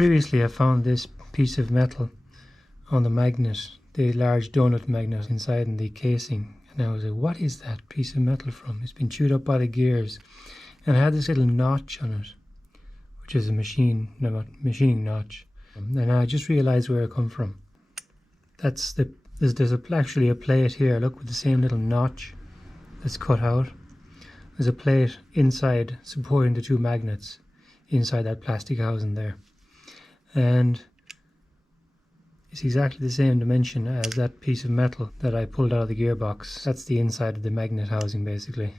Previously I found this piece of metal on the magnet, the large donut magnet inside in the casing, and I was like, what is that piece of metal from? It's been chewed up by the gears, and it had this little notch on it, which is a machining notch, and I just realized where it come from. There's actually a plate here, look, with the same little notch that's cut out. There's a plate inside supporting the two magnets inside that plastic housing there, and it's exactly the same dimension as that piece of metal that I pulled out of the gearbox. That's the inside of the magnet housing basically.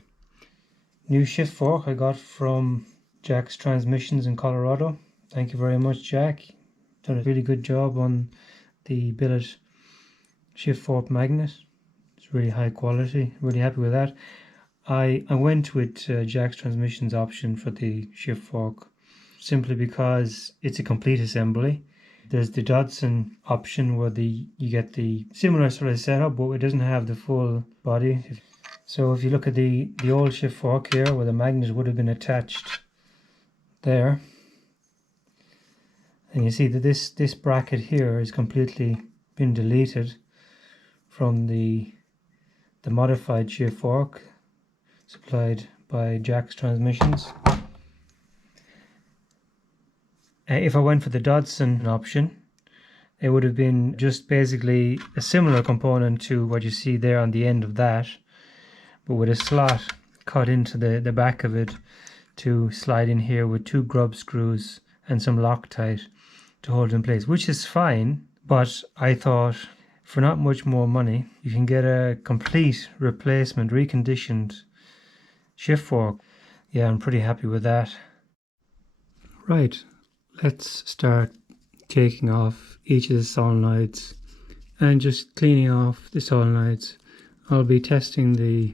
New shift fork I got from Jack's Transmissions in Colorado. Thank you very much, Jack. Done a really good job on the billet shift fork magnet. It's really high quality, really happy with that. I went with Jack's Transmissions option for the shift fork simply because it's a complete assembly. There's the Dodson option where you get the similar sort of setup, but it doesn't have the full body. So if you look at the old shift fork here, where the magnet would have been attached there, and you see that this bracket here is completely been deleted from the modified shift fork supplied by Jack's Transmissions. If I went for the Dodson option, it would have been just basically a similar component to what you see there on the end of that, but with a slot cut into the back of it to slide in here with two grub screws and some Loctite to hold in place, which is fine. But I thought for not much more money you can get a complete replacement, reconditioned shift fork. Yeah, I'm pretty happy with that. Right, let's start taking off each of the solenoids and just cleaning off the solenoids. I'll be testing the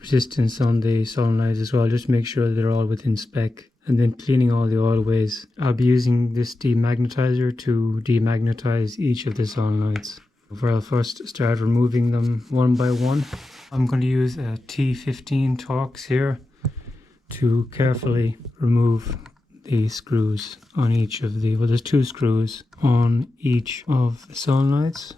resistance on the solenoids as well, just to make sure they're all within spec, and then cleaning all the oilways. I'll be using this demagnetizer to demagnetize each of the solenoids, where I'll first start removing them one by one. I'm going to use a T15 Torx here to carefully remove the screws on each of the, well, there's two screws on each of the solenoids.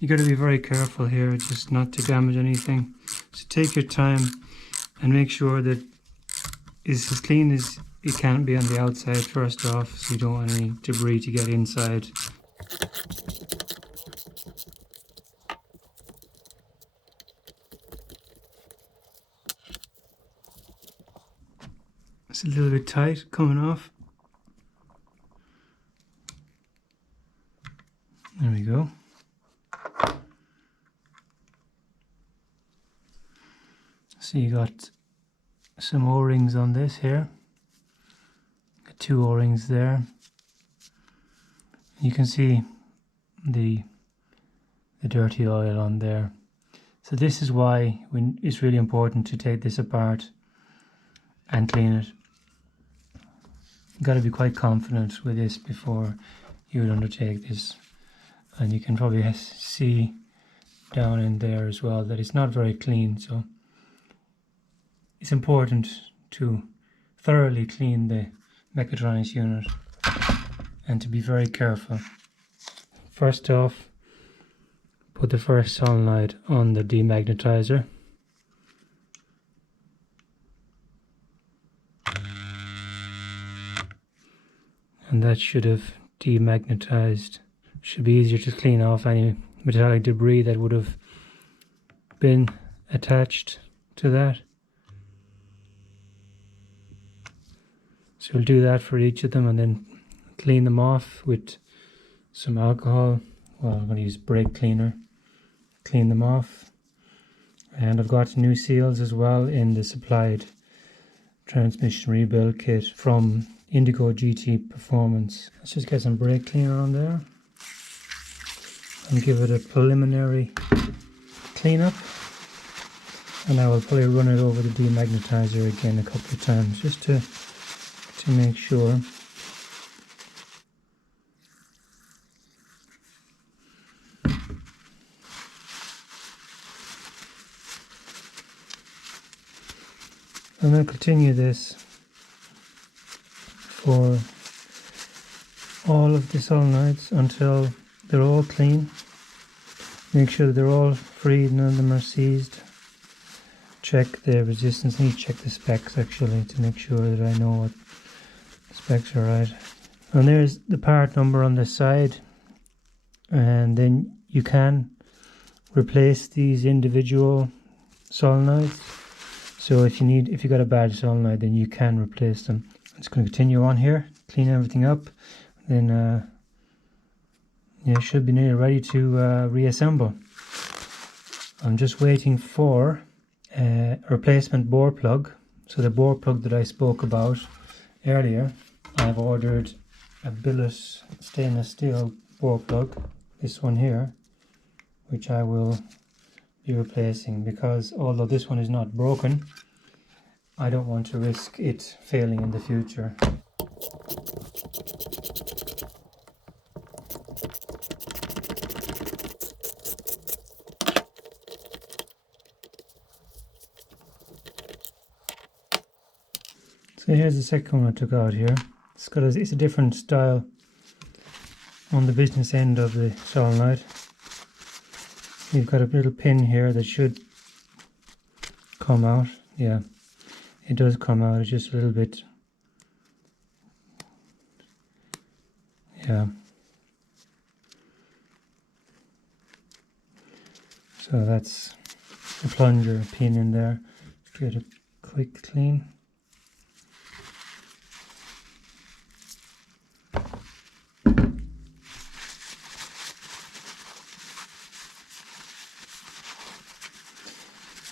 You got to be very careful here just not to damage anything. So take your time and make sure that it's as clean as it can be on the outside first off, so you don't want any debris to get inside. It's a little bit tight coming off. There we go. So you got some O-rings on this here. Got two O-rings there. You can see the dirty oil on there. So this is why it's really important to take this apart and clean it. You've got to be quite confident with this before you would undertake this. And you can probably see down in there as well that it's not very clean, so it's important to thoroughly clean the Mechatronics unit and to be very careful. First off, put the first solenoid on the demagnetizer. And that should have demagnetized. Should be easier to clean off any metallic debris that would have been attached to that. So we'll do that for each of them and then clean them off with some alcohol. Well, I'm going to use brake cleaner. Clean them off. And I've got new seals as well in the supplied transmission rebuild kit from Indigo GT Performance. Let's just get some brake cleaner on there and give it a preliminary cleanup. And I will probably run it over the demagnetizer again a couple of times just to make sure. I'm going to continue this for all of the solenoids until they're all clean. Make sure that they're all free, none of them are seized. Check the resistance. I need to check the specs actually to make sure that I know what the specs are right. And there's the part number on the side, and then you can replace these individual solenoids. So if you got a bad solenoid, then you can replace them. I'm just going to continue on here, clean everything up, then it should be nearly ready to reassemble. I'm just waiting for a replacement bore plug. So the bore plug that I spoke about earlier, I've ordered a billet stainless steel bore plug, this one here, which I will be replacing, because although this one is not broken, I don't want to risk it failing in the future. So here's the second one I took out here. It's a different style on the business end of the solenoid. You've got a little pin here that should come out. Yeah, it does come out. It's just a little bit. Yeah. So that's a plunger pin in there. Get a quick clean.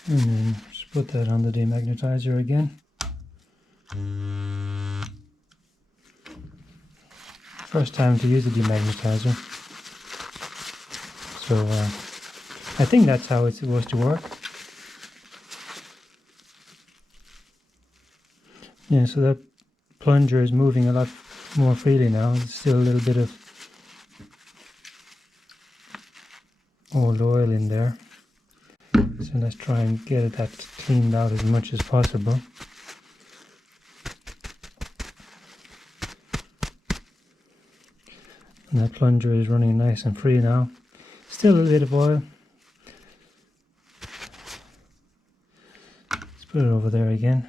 And then just put that on the demagnetizer again. First time to use the demagnetizer. So I think that's how it's supposed to work. Yeah, so that plunger is moving a lot more freely now. There's still a little bit of old oil in there. So let's try and get that cleaned out as much as possible. And that plunger is running nice and free now. Still a little bit of oil. Let's put it over there again.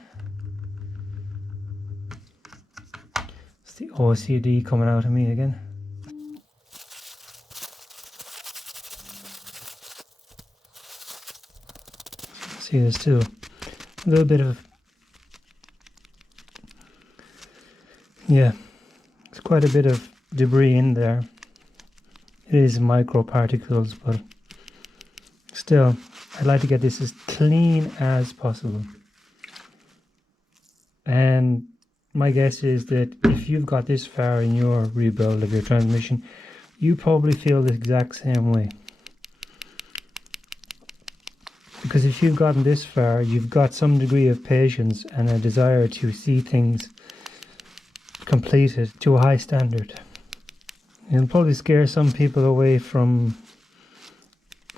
It's the OCD coming out of me again. See, there's still a little bit of, yeah, it's quite a bit of debris in there. It is microparticles, but still, I'd like to get this as clean as possible. And my guess is that if you've got this far in your rebuild of your transmission, you probably feel the exact same way. Because if you've gotten this far, you've got some degree of patience and a desire to see things completed to a high standard. It'll probably scare some people away from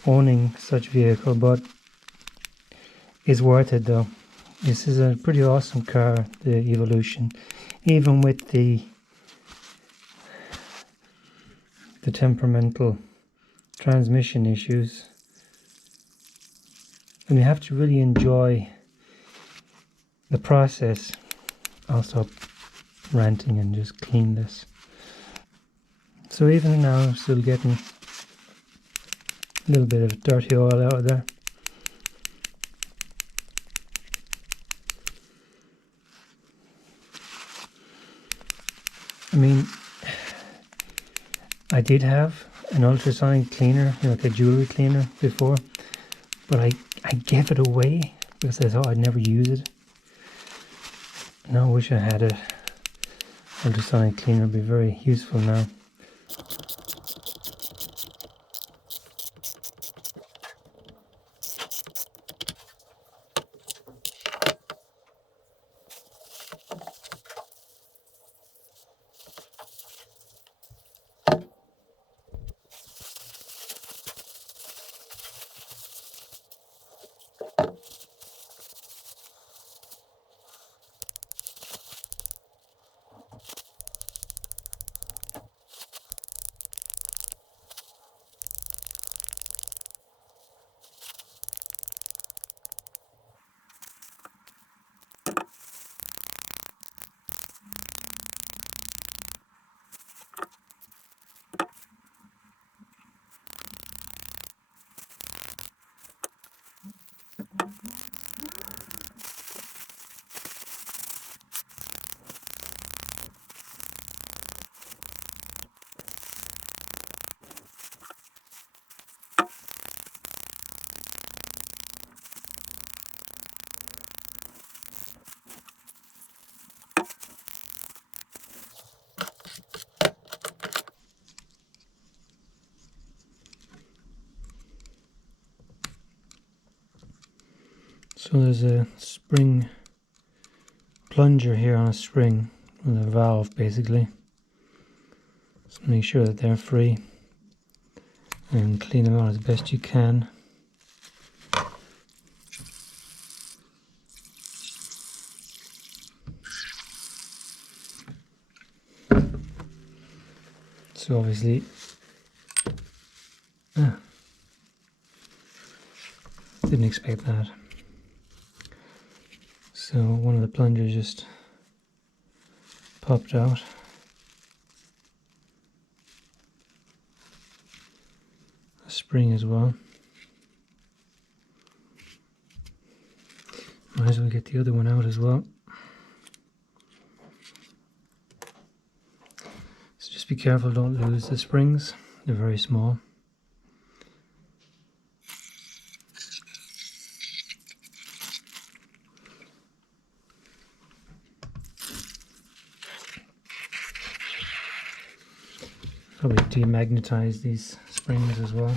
owning such vehicle, but it's worth it though. This is a pretty awesome car, the Evolution, even with the temperamental transmission issues. And you have to really enjoy the process. I'll stop ranting and just clean this. So even now I'm still getting a little bit of dirty oil out of there. I mean, I did have an ultrasonic cleaner, like a jewelry cleaner before, but I gave it away because I thought I'd never use it. Now I wish I had a ultrasonic cleaner. It'd be very useful now. So there's a spring plunger here on a spring with a valve basically. So make sure that they're free and clean them out as best you can. So obviously didn't expect that. So one of the plungers just popped out. A spring as well. Might as well get the other one out as well. So just be careful, don't lose the springs. They're very small. Probably demagnetize these springs as well.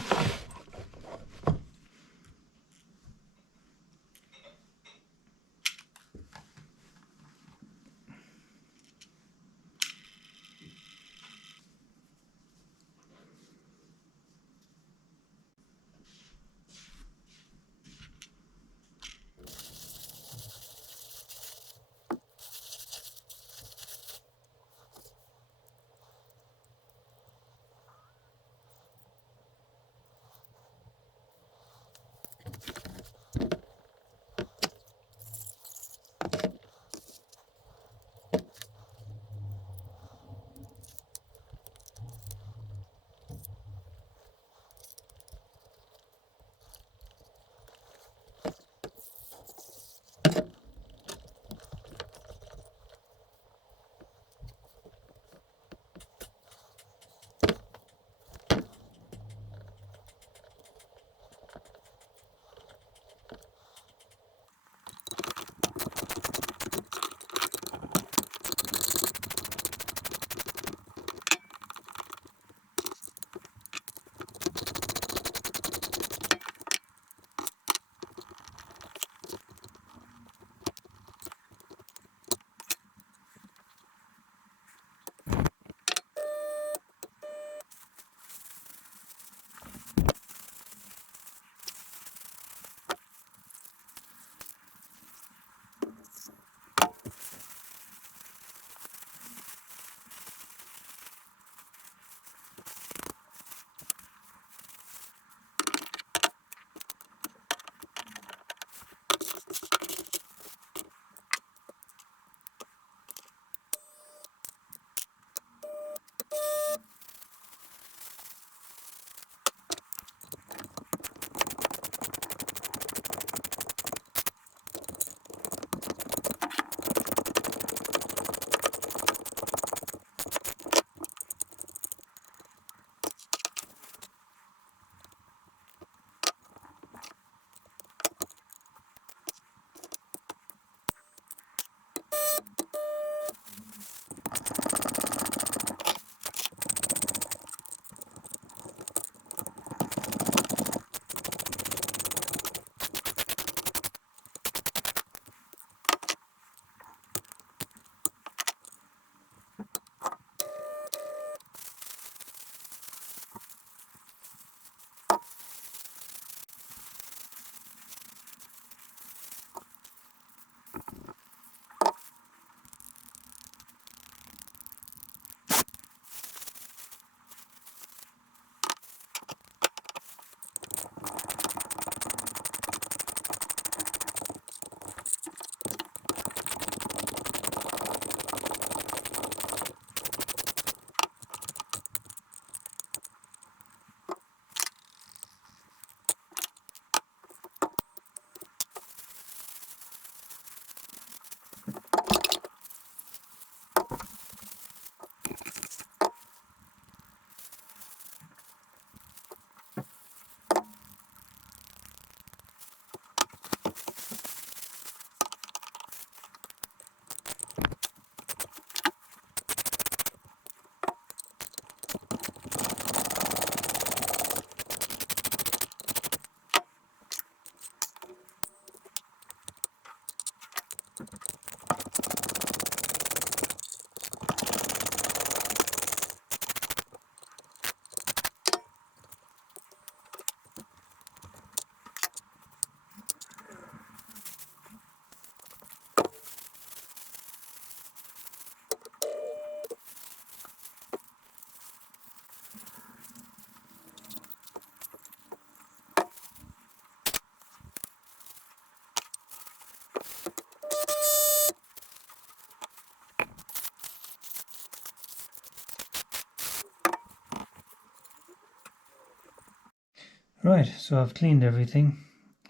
Right, so I've cleaned everything.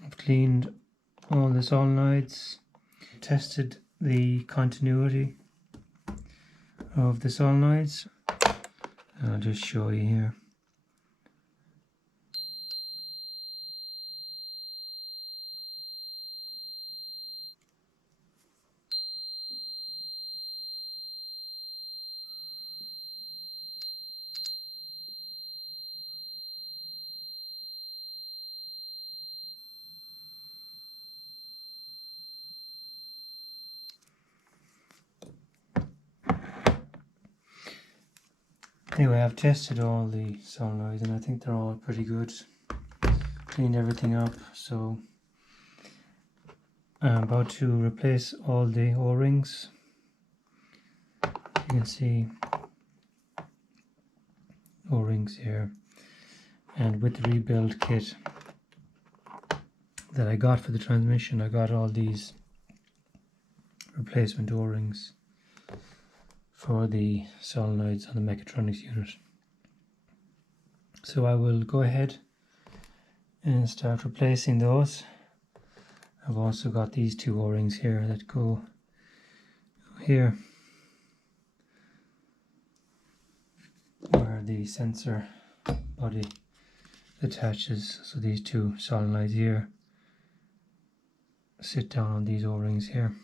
I've cleaned all the solenoids, tested the continuity of the solenoids. I'll just show you here. Anyway, I've tested all the solenoids and I think they're all pretty good. Cleaned everything up, so I'm about to replace all the O-rings. You can see O-rings here, and with the rebuild kit that I got for the transmission, I got all these replacement O-rings for the solenoids on the Mechatronics unit. So I will go ahead and start replacing those. I've also got these two O-rings here that go here where the sensor body attaches. So these two solenoids here sit down on these O-rings here,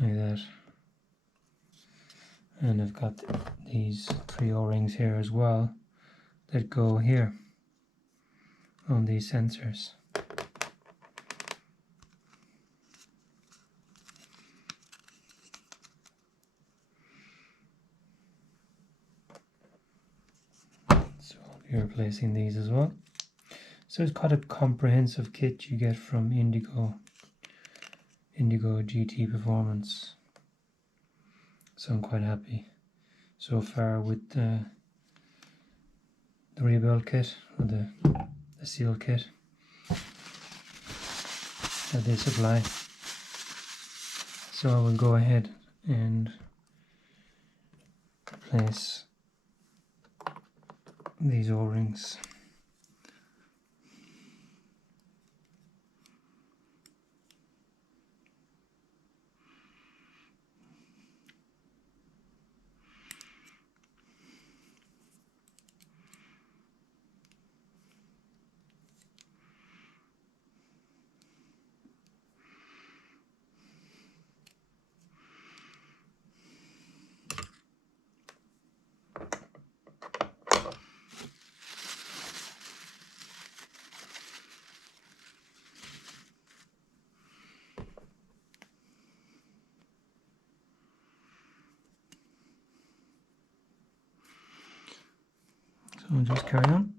like that. And I've got these three O-rings here as well that go here on these sensors. So I'll be replacing these as well. So it's quite a comprehensive kit you get from Indigo GT Performance. So I'm quite happy so far with the rebuild kit, or the seal kit that they supply. So I will go ahead and replace these O-rings. So I'll just carry on.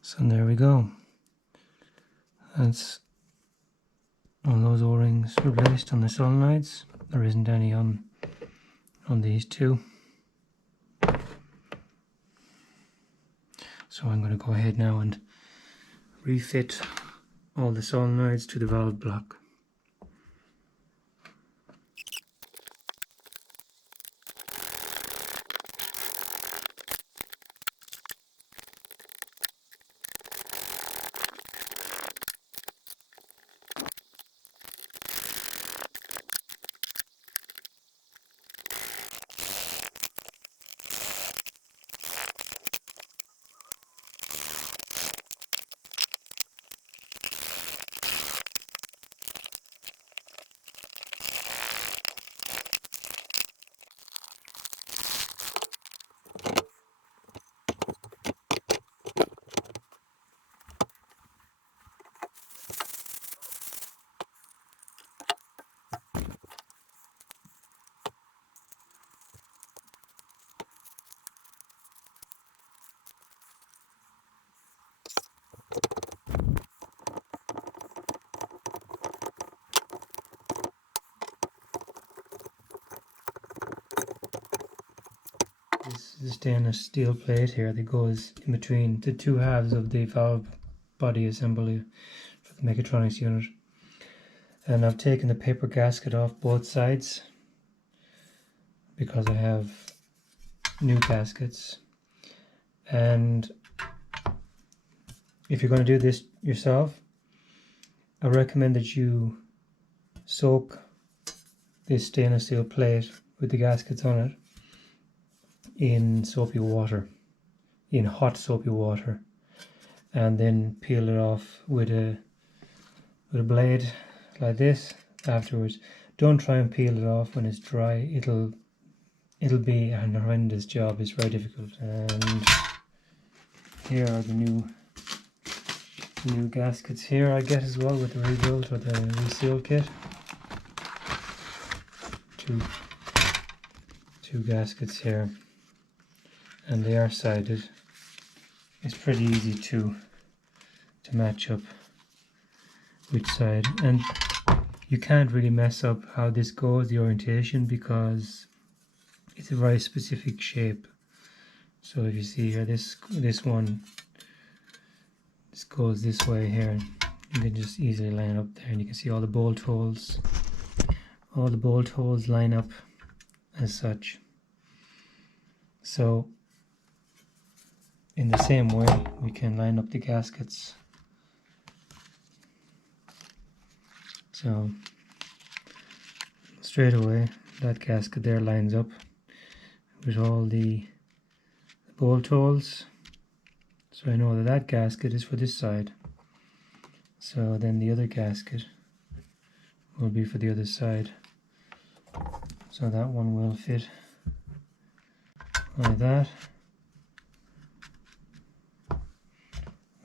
So there we go. That's all those O-rings replaced on the solenoids. There isn't any on these two. So I'm going to go ahead now and refit all the solenoids to the valve block. This is a stainless steel plate here that goes in between the two halves of the valve body assembly for the Mechatronics unit. And I've taken the paper gasket off both sides because I have new gaskets. And if you're going to do this yourself, I recommend that you soak this stainless steel plate with the gaskets on it in soapy water, in hot soapy water, and then peel it off with a blade like this afterwards. Don't try and peel it off when it's dry. It'll be an horrendous job. It's very difficult. And here are the new gaskets here I get as well with the rebuild or the reseal kit. Two gaskets here, and they are sided. It's pretty easy to match up which side, and you can't really mess up how this goes, the orientation, because it's a very specific shape. So if you see here, this goes this way here, you can just easily line it up there, and you can see all the bolt holes line up as such. So in the same way we can line up the gaskets. So straight away that gasket there lines up with all the bolt holes, so I know that gasket is for this side. So then the other gasket will be for the other side, so that one will fit like that.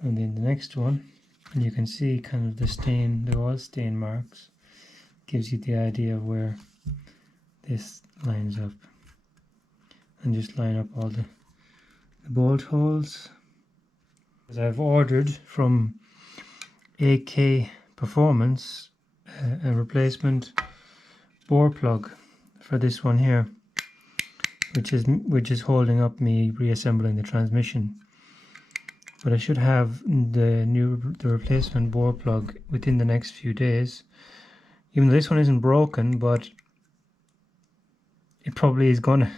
And then the next one, and you can see kind of the oil stain marks, gives you the idea of where this lines up. And just line up all the bolt holes. As I've ordered from AK Performance a replacement bore plug for this one here, which is holding up me reassembling the transmission. But I should have the replacement bore plug within the next few days. Even though this one isn't broken, but it probably is gonna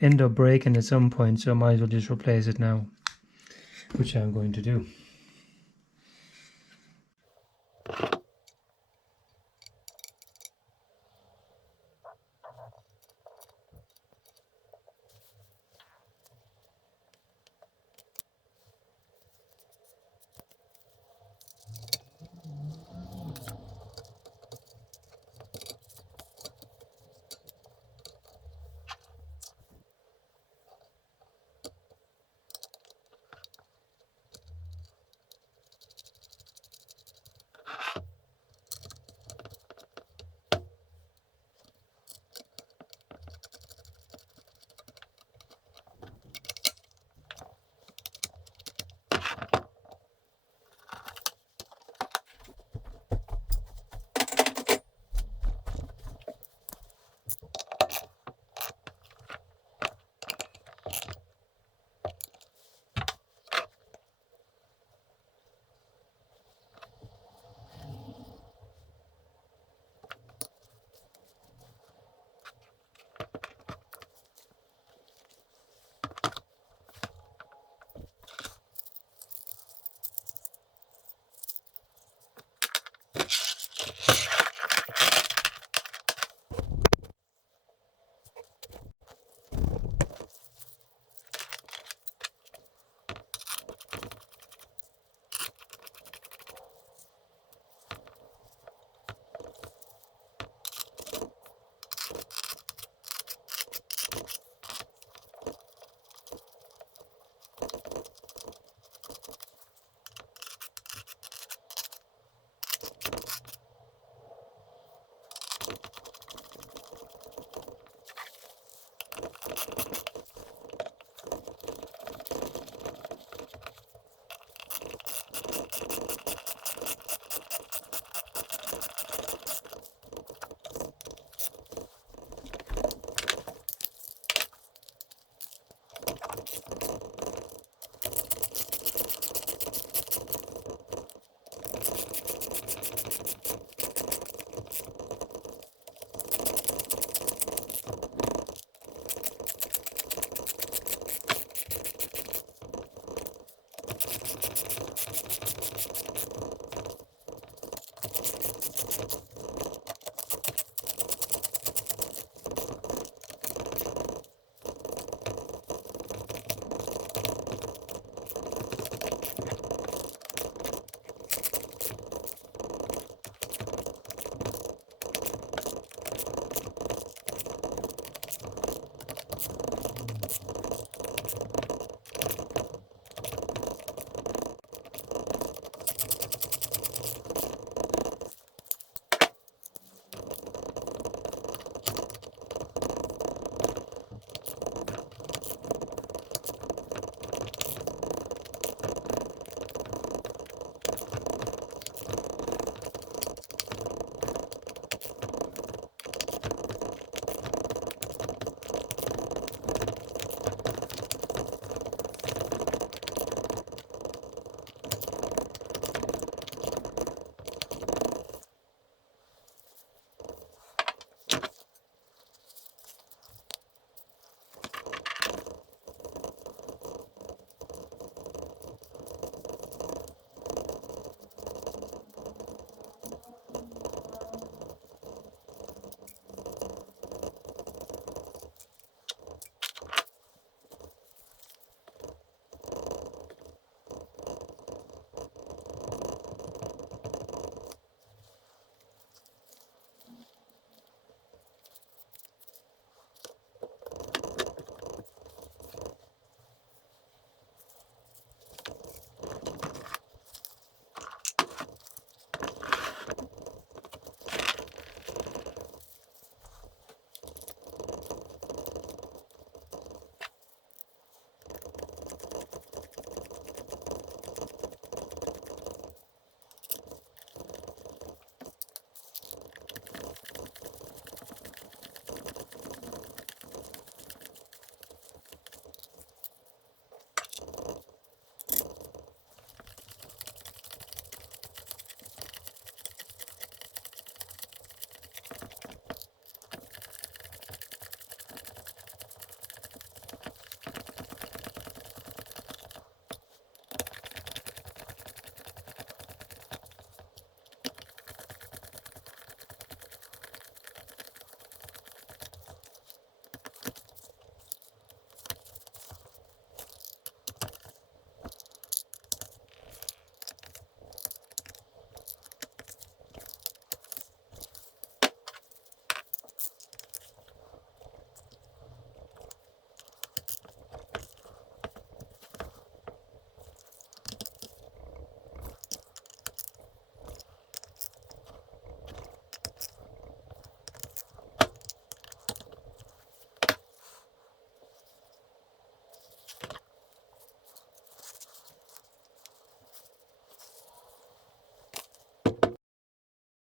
end up breaking at some point, so I might as well just replace it now, which I'm going to do.